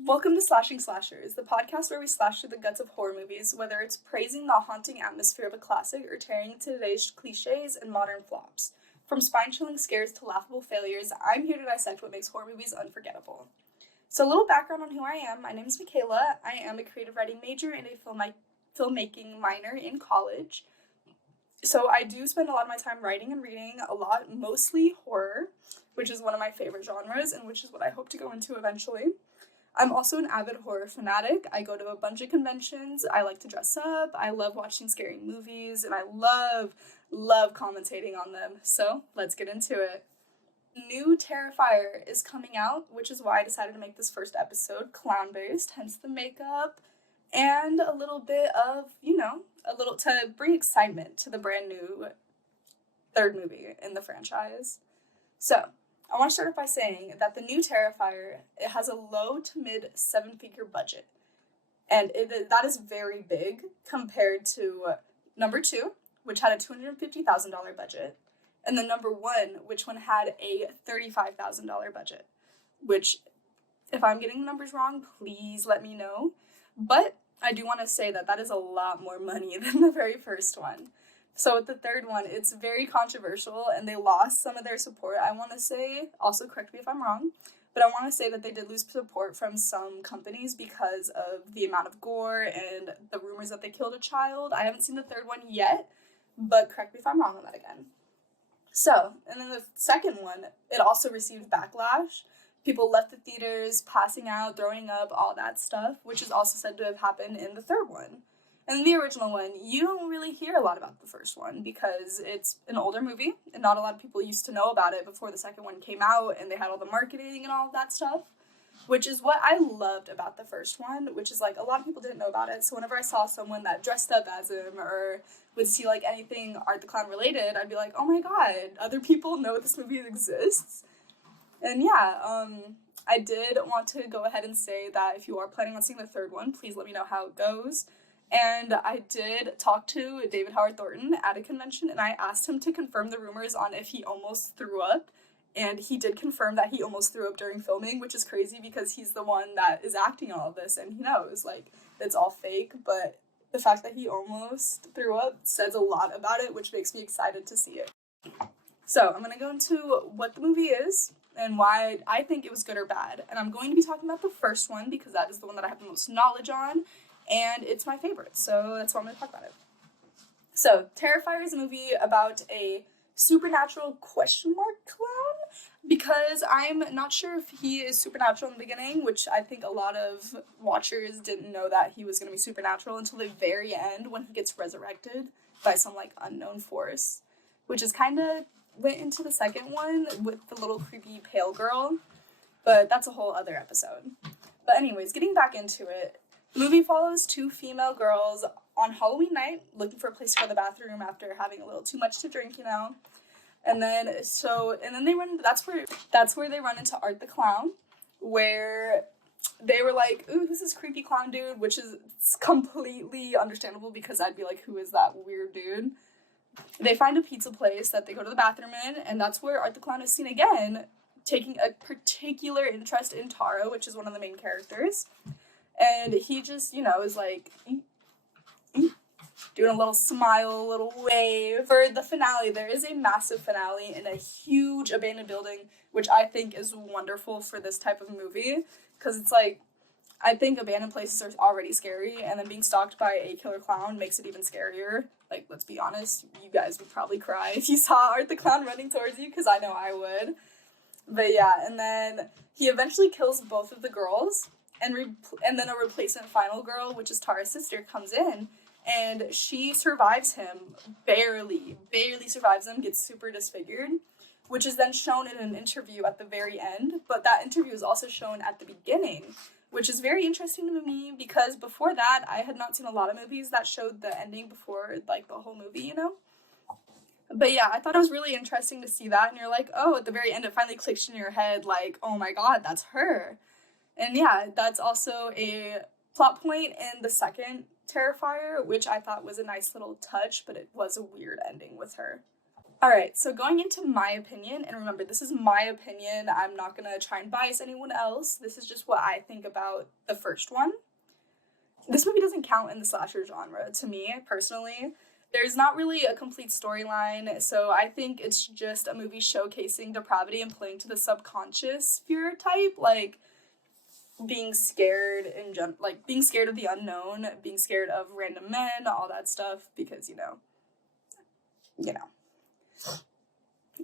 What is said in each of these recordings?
Welcome to Slashing Slashers, the podcast where we slash through the guts of horror movies, whether it's praising the haunting atmosphere of a classic or tearing into today's cliches and modern flops. From spine-chilling scares to laughable failures, I'm here to dissect what makes horror movies unforgettable. So a little background on who I am. My name is Michaela. I am a creative writing major and a filmmaking minor in college. So I do spend a lot of my time writing and reading a lot, mostly horror, which is one of my favorite genres and which is what I hope to go into eventually. I'm also an avid horror fanatic. I go to a bunch of conventions. I like to dress up. I love watching scary movies, and I love commentating on them. So let's get into it. New Terrifier is coming out, which is why I decided to make this first episode clown-based, hence the makeup, and a little bit of, a little to bring excitement to the brand new third movie in the franchise. So, I want to start off by saying that the new Terrifier, it has a low to mid 7-figure budget. And that is very big compared to number 2, which had a $250,000 budget, and the number 1, which one had a $35,000 budget. Which, if I'm getting the numbers wrong, please let me know. But I do want to say that is a lot more money than the very first one. So with the third one, it's very controversial, and they lost some of their support. I want to say, also correct me if I'm wrong, but I want to say that they did lose support from some companies because of the amount of gore and the rumors that they killed a child. I haven't seen the third one yet, but correct me if I'm wrong on that again. So, and then the second one, it also received backlash. People left the theaters, passing out, throwing up, all that stuff, which is also said to have happened in the third one. And the original one, you don't really hear a lot about the first one because it's an older movie and not a lot of people used to know about it before the second one came out and they had all the marketing and all of that stuff, which is what I loved about the first one, which is like a lot of people didn't know about it. So whenever I saw someone that dressed up as him or would see like anything Art the Clown related, I'd be like, oh my god, other people know this movie exists. And yeah, I did want to go ahead and say that if you are planning on seeing the third one, please let me know how it goes. And I did talk to David Howard Thornton at a convention, and I asked him to confirm the rumors on if he almost threw up. And he did confirm that he almost threw up during filming, which is crazy because he's the one that is acting all of this, and he knows, like, it's all fake. But the fact that he almost threw up says a lot about it, which makes me excited to see it. So I'm going to go into what the movie is and why I think it was good or bad. And I'm going to be talking about the first one because that is the one that I have the most knowledge on. And it's my favorite, so that's why I'm going to talk about it. So, Terrifier is a movie about a supernatural question mark clown, because I'm not sure if he is supernatural in the beginning, which I think a lot of watchers didn't know that he was going to be supernatural until the very end when he gets resurrected by some, like, unknown force, which is kind of went into the second one with the little creepy pale girl, but that's a whole other episode. But anyways, getting back into it, the movie follows 2 female girls on Halloween night looking for a place to go to the bathroom after having a little too much to drink, And then they run. That's where they run into Art the Clown, where they were like, "Ooh, who's this creepy clown dude?" Which is completely understandable because I'd be like, "Who is that weird dude?" They find a pizza place that they go to the bathroom in, and that's where Art the Clown is seen again, taking a particular interest in Tara, which is one of the main characters. And he just, is like, doing a little smile, a little wave. For the finale, there is a massive finale in a huge abandoned building, which I think is wonderful for this type of movie. Because it's like, I think abandoned places are already scary, and then being stalked by a killer clown makes it even scarier. Like, let's be honest, you guys would probably cry if you saw Art the Clown running towards you, because I know I would. But yeah, and then he eventually kills both of the girls. And then a replacement final girl, which is Tara's sister, comes in, and she survives him, barely survives him, gets super disfigured, which is then shown in an interview at the very end, but that interview is also shown at the beginning, which is very interesting to me, because before that, I had not seen a lot of movies that showed the ending before, like, the whole movie, But yeah, I thought it was really interesting to see that, and you're like, oh, at the very end, it finally clicks in your head, like, oh my god, that's her. And yeah, that's also a plot point in the second Terrifier, which I thought was a nice little touch, but it was a weird ending with her. Alright, so going into my opinion, and remember, this is my opinion, I'm not gonna try and bias anyone else, this is just what I think about the first one. This movie doesn't count in the slasher genre, to me, personally. There's not really a complete storyline, so I think it's just a movie showcasing depravity and playing to the subconscious fear type, like, being scared being scared of the unknown, being scared of random men, all that stuff, because, you know.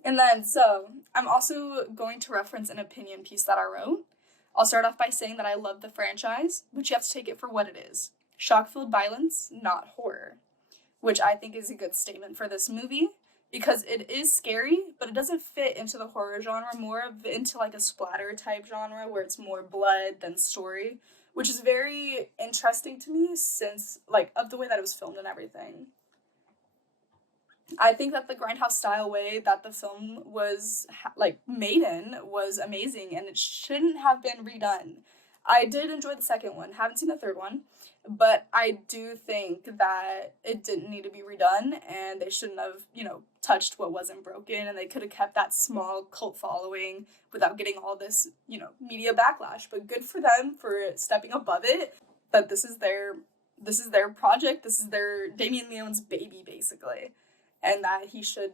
And then, so, I'm also going to reference an opinion piece that I wrote. I'll start off by saying that I love the franchise, but you have to take it for what it is. Shock-filled violence, not horror. Which I think is a good statement for this movie, because it is scary, but it doesn't fit into the horror genre, more of into like a splatter type genre where it's more blood than story, which is very interesting to me since, like, of the way that it was filmed and everything. I think that the grindhouse style way that the film was made in was amazing, and it shouldn't have been redone. I did enjoy the second one, haven't seen the third one, but I do think that it didn't need to be redone, and they shouldn't have, touched what wasn't broken, and they could have kept that small cult following without getting all this, media backlash. But good for them for stepping above it. That this is their project, this is their Damien Leone's baby, basically. And that he should,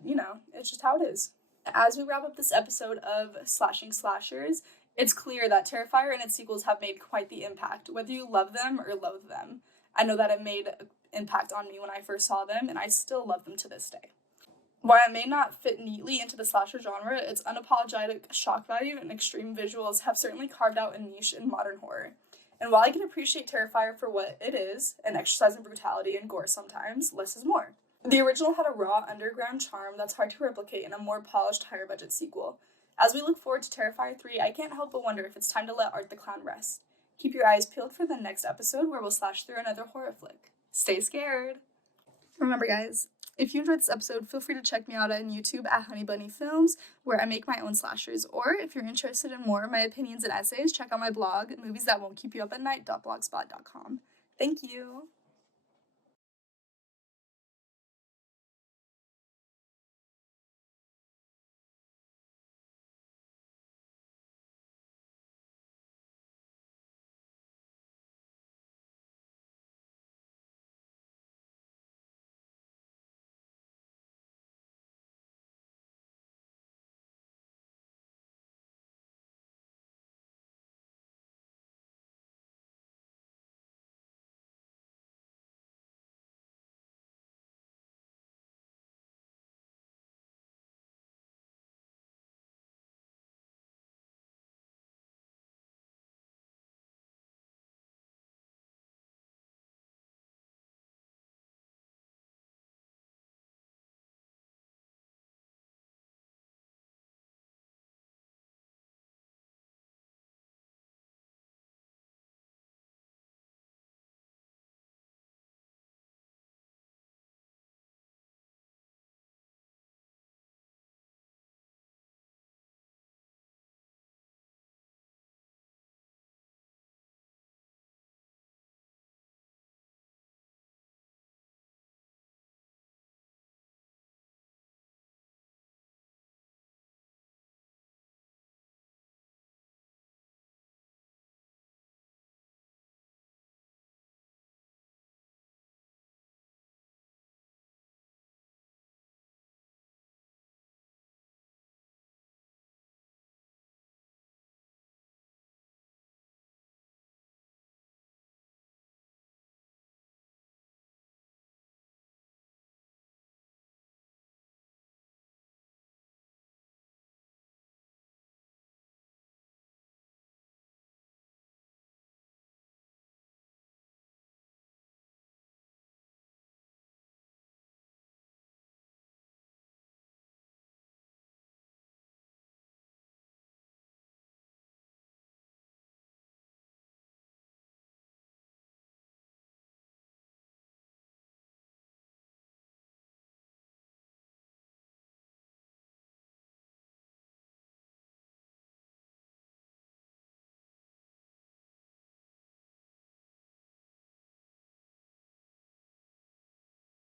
it's just how it is. As we wrap up this episode of Slashing Slashers, it's clear that Terrifier and its sequels have made quite the impact, whether you love them or loathe them. I know that it made an impact on me when I first saw them, and I still love them to this day. While it may not fit neatly into the slasher genre, its unapologetic shock value and extreme visuals have certainly carved out a niche in modern horror. And while I can appreciate Terrifier for what it is, an exercise in brutality and gore sometimes, less is more. The original had a raw, underground charm that's hard to replicate in a more polished, higher-budget sequel. As we look forward to Terrifier 3, I can't help but wonder if it's time to let Art the Clown rest. Keep your eyes peeled for the next episode where we'll slash through another horror flick. Stay scared! Remember, guys, if you enjoyed this episode, feel free to check me out on YouTube at Honey Bunny Films, where I make my own slashers. Or if you're interested in more of my opinions and essays, check out my blog, moviesthatwon'tkeepyouup@night.blogspot.com. Thank you!